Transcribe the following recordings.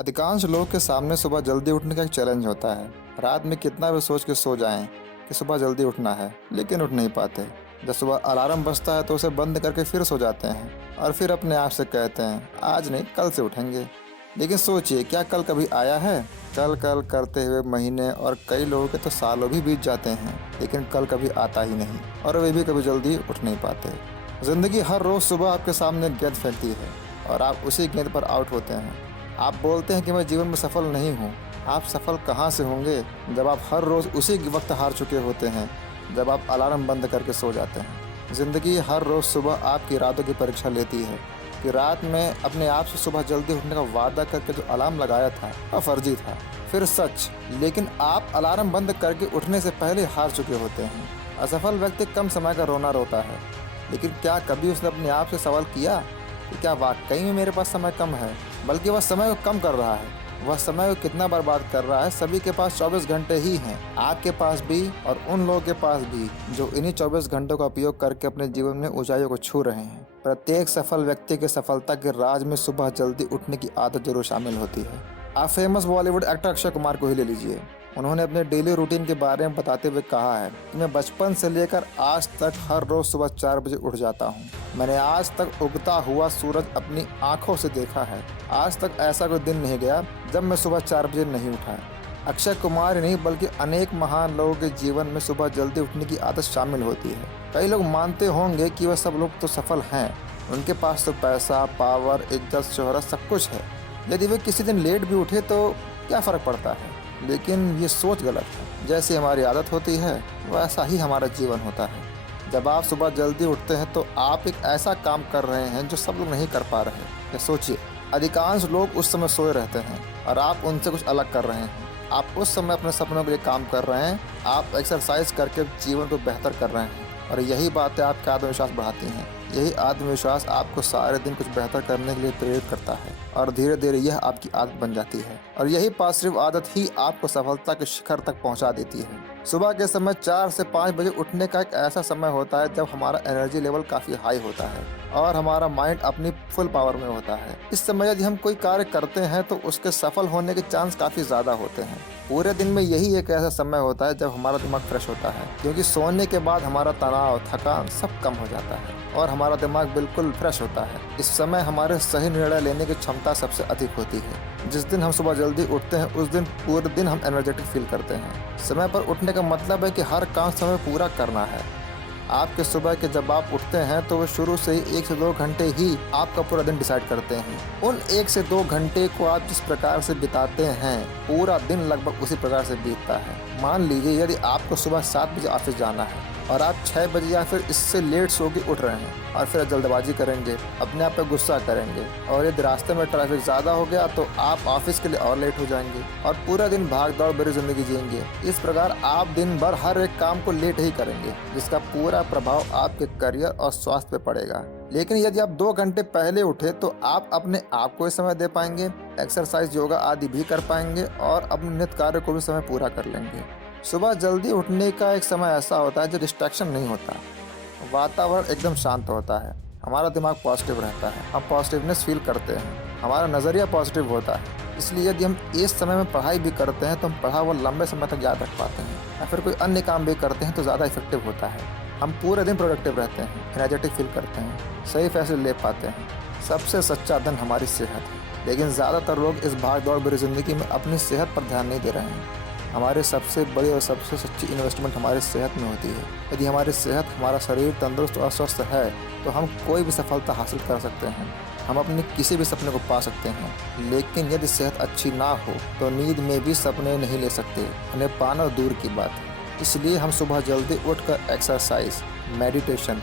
अधिकांश लोग के सामने सुबह जल्दी उठने का एक चैलेंज होता है। रात में कितना भी सोच के सो जाएं कि सुबह जल्दी उठना है, लेकिन उठ नहीं पाते। जब सुबह अलार्म बजता है तो उसे बंद करके फिर सो जाते हैं और फिर अपने आप से कहते हैं आज नहीं कल से उठेंगे। लेकिन सोचिए, क्या कल कभी आया है? कल कल करते हुए महीने और कई लोगों के तो सालों भी बीत जाते हैं, लेकिन कल कभी आता ही नहीं और वे भी कभी जल्दी उठ नहीं पाते। जिंदगी हर रोज सुबह आपके सामने एक गेंद फेंकती है और आप उसी गेंद पर आउट होते हैं। आप बोलते हैं कि मैं जीवन में सफल नहीं हूँ। आप सफल कहाँ से होंगे जब आप हर रोज़ उसी वक्त हार चुके होते हैं, जब आप अलार्म बंद करके सो जाते हैं। ज़िंदगी हर रोज़ सुबह आपके इरादों की परीक्षा लेती है कि रात में अपने आप से सुबह जल्दी उठने का वादा करके जो अलार्म लगाया था वह फर्जी था। फिर सच, लेकिन आप अलार्म बंद करके उठने से पहले हार चुके होते हैं। असफल व्यक्ति कम समय का रोना रोता है, लेकिन क्या कभी उसने अपने आप से सवाल किया कि क्या वाकई में मेरे पास समय कम है? बल्कि वह समय को कम कर रहा है। वह समय को कितना बर्बाद कर रहा है। सभी के पास 24 घंटे ही हैं, आपके पास भी और उन लोगों के पास भी जो इन्हीं 24 घंटों का उपयोग करके अपने जीवन में ऊंचाइयों को छू रहे हैं। प्रत्येक सफल व्यक्ति के सफलता के राज में सुबह जल्दी उठने की आदत जरूर शामिल होती है। आप फेमस बॉलीवुड एक्टर अक्षय कुमार को ही ले लीजिए। उन्होंने अपने डेली रूटीन के बारे में बताते हुए कहा है कि मैं बचपन से लेकर आज तक हर रोज सुबह 4 बजे उठ जाता हूँ। मैंने आज तक उगता हुआ सूरज अपनी आंखों से देखा है। आज तक ऐसा कोई दिन नहीं गया जब मैं सुबह 4 बजे नहीं उठा। अक्षय कुमार ही नहीं बल्कि अनेक महान लोगों के जीवन में सुबह जल्दी उठने की आदत शामिल होती है। कई लोग मानते होंगे कि वह सब लोग तो सफल हैं, उनके पास तो पैसा, पावर, इज्जत, शोहरत सब कुछ है। यदि वे किसी दिन लेट भी उठे तो क्या फ़र्क पड़ता है? लेकिन ये सोच गलत है। जैसी हमारी आदत होती है वैसा ही हमारा जीवन होता है। जब आप सुबह जल्दी उठते हैं तो आप एक ऐसा काम कर रहे हैं जो सब लोग नहीं कर पा रहे। या सोचिए, अधिकांश लोग उस समय सोए रहते हैं और आप उनसे कुछ अलग कर रहे हैं। आप उस समय अपने सपनों के लिए काम कर रहे हैं। आप एक्सरसाइज करके जीवन को बेहतर कर रहे हैं और यही बातें आपका आत्मविश्वास बढ़ाती हैं। यही आत्मविश्वास आपको सारे दिन कुछ बेहतर करने के लिए प्रेरित करता है और धीरे धीरे यह आपकी आदत बन जाती है और यही पॉजिटिव आदत ही आपको सफलता के शिखर तक पहुंचा देती है। सुबह के समय 4 से 5 बजे उठने का एक ऐसा समय होता है जब हमारा एनर्जी लेवल काफ़ी हाई होता है और हमारा माइंड अपनी फुल पावर में होता है। इस समय यदि हम कोई कार्य करते हैं तो उसके सफल होने के चांस काफ़ी ज़्यादा होते हैं। पूरे दिन में यही एक ऐसा समय होता है जब हमारा दिमाग फ्रेश होता है, क्योंकि सोने के बाद हमारा तनाव, थकान सब कम हो जाता है और हमारा दिमाग बिल्कुल फ्रेश होता है। इस समय हमारे सही निर्णय लेने की क्षमता सबसे अधिक होती है। जिस दिन हम सुबह जल्दी उठते हैं उस दिन पूरे दिन हम एनर्जेटिक फील करते हैं। समय पर उठने का मतलब है कि हर काम समय पूरा करना है। आपके सुबह के जब आप उठते हैं तो वो शुरू से ही 1 से 2 घंटे ही आपका पूरा दिन डिसाइड करते हैं। उन 1 से 2 घंटे को आप जिस प्रकार से बिताते हैं पूरा दिन लगभग उसी प्रकार से बीतता है। मान लीजिए यदि आपको सुबह 7 बजे ऑफिस जाना है और आप 6 बजे या फिर इससे लेट सो के उठ रहे हैं और फिर जल्दबाजी करेंगे, अपने आप पे गुस्सा करेंगे और यदि रास्ते में ट्रैफिक ज़्यादा हो गया तो आप ऑफिस के लिए और लेट हो जाएंगे और पूरा दिन भाग दौड़ भरी जिंदगी जिएंगे। इस प्रकार आप दिन भर हर एक काम को लेट ही करेंगे, जिसका पूरा प्रभाव आपके करियर और स्वास्थ्य पे पड़ेगा। लेकिन यदि आप 2 घंटे पहले उठे तो आप अपने आप को समय दे पाएंगे, एक्सरसाइज, योगा आदि भी कर पाएंगे और अपने नित्य कार्य को भी समय पूरा कर लेंगे। सुबह जल्दी उठने का एक समय ऐसा होता है जो डिस्ट्रैक्शन नहीं होता, वातावरण एकदम शांत होता है, हमारा दिमाग पॉजिटिव रहता है, हम पॉजिटिवनेस फील करते हैं, हमारा नज़रिया पॉजिटिव होता है। इसलिए यदि हम इस समय में पढ़ाई भी करते हैं तो हम पढ़ा हुआ लंबे समय तक याद रख पाते हैं या फिर कोई अन्य काम भी करते हैं तो ज़्यादा इफेक्टिव होता है। हम पूरे दिन प्रोडक्टिव रहते हैं, एनर्जेटिक फील करते हैं, सही फैसले ले पाते हैं। सबसे सच्चा धन हमारी सेहत है, लेकिन ज़्यादातर लोग इस भाग दौड़ भरी ज़िंदगी में अपनी सेहत पर ध्यान नहीं दे रहे हैं। हमारे सबसे बड़ी और सबसे सच्ची इन्वेस्टमेंट हमारी सेहत में होती है। यदि हमारी सेहत, हमारा शरीर तंदुरुस्त और स्वस्थ है तो हम कोई भी सफलता हासिल कर सकते हैं, हम अपने किसी भी सपने को पा सकते हैं। लेकिन यदि सेहत अच्छी ना हो तो नींद में भी सपने नहीं ले सकते, उन्हें पाना दूर की बात है। इसलिए हम सुबह जल्दी उठकर एक्सरसाइज, मेडिटेशन,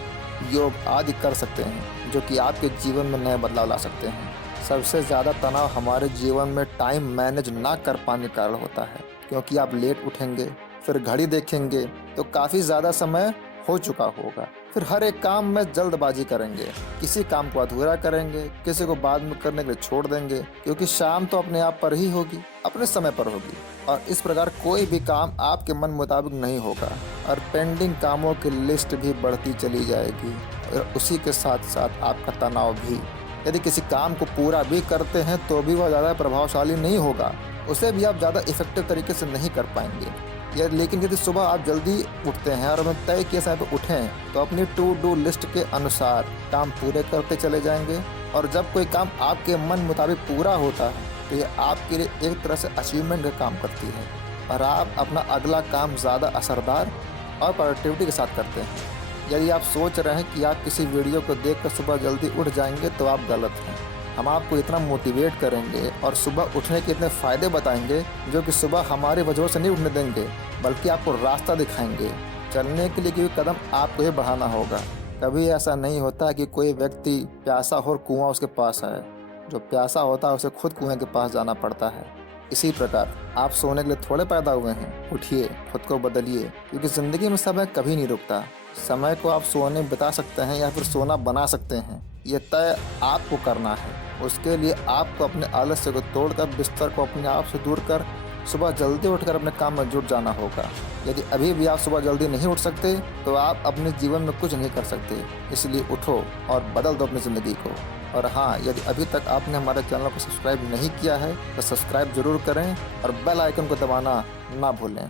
योग आदि कर सकते हैं जो कि आपके जीवन में नए बदलाव ला सकते हैं। सबसे ज़्यादा तनाव हमारे जीवन में टाइम मैनेज ना कर पाने के कारण होता है, क्योंकि आप लेट उठेंगे, फिर घड़ी देखेंगे तो काफ़ी ज़्यादा समय हो चुका होगा, फिर हर एक काम में जल्दबाजी करेंगे, किसी काम को अधूरा करेंगे, किसी को बाद में करने के लिए छोड़ देंगे, क्योंकि शाम तो अपने आप पर ही होगी, अपने समय पर होगी और इस प्रकार कोई भी काम आपके मन मुताबिक नहीं होगा और पेंडिंग कामों की लिस्ट भी बढ़ती चली जाएगी और उसी के साथ साथ आपका तनाव भी। यदि किसी काम को पूरा भी करते हैं तो भी वह ज़्यादा प्रभावशाली नहीं होगा, उसे भी आप ज़्यादा इफेक्टिव तरीके से नहीं कर पाएंगे। लेकिन यदि सुबह आप जल्दी उठते हैं और अपने तय किए समय पर उठें तो अपनी टू डू लिस्ट के अनुसार काम पूरे करते चले जाएंगे। और जब कोई काम आपके मन मुताबिक पूरा होता है तो ये आपके लिए एक तरह से अचीवमेंट का काम करती है और आप अपना अगला काम ज़्यादा असरदार और प्रोडक्टिविटी के साथ करते हैं। यदि आप सोच रहे हैं कि आप किसी वीडियो को देखकर सुबह जल्दी उठ जाएंगे तो आप गलत हैं। हम आपको इतना मोटिवेट करेंगे और सुबह उठने के इतने फ़ायदे बताएंगे जो कि सुबह हमारी वजह से नहीं उठने देंगे, बल्कि आपको रास्ता दिखाएंगे। चलने के लिए कोई कदम आपको ही बढ़ाना होगा। कभी ऐसा नहीं होता कि कोई व्यक्ति प्यासा हो और कुआं उसके पास है। जो प्यासा होता है उसे खुद कुएं के पास जाना पड़ता है। इसी प्रकार आप सोने के लिए थोड़े पैदा हुए हैं, उठिए, खुद को बदलिए, क्योंकि ज़िंदगी में समय कभी नहीं रुकता। समय को आप सोने में बिता सकते हैं या फिर सोना बना सकते हैं, ये तय आपको करना है। उसके लिए आपको अपने आलस्य को तोड़कर बिस्तर को अपने आप से दूर कर सुबह जल्दी उठकर अपने काम में जुट जाना होगा। यदि अभी भी आप सुबह जल्दी नहीं उठ सकते तो आप अपने जीवन में कुछ नहीं कर सकते। इसलिए उठो और बदल दो अपनी ज़िंदगी को। और हाँ, यदि अभी तक आपने हमारे चैनल को सब्सक्राइब नहीं किया है तो सब्सक्राइब ज़रूर करें और बेल आइकन को दबाना ना भूलें।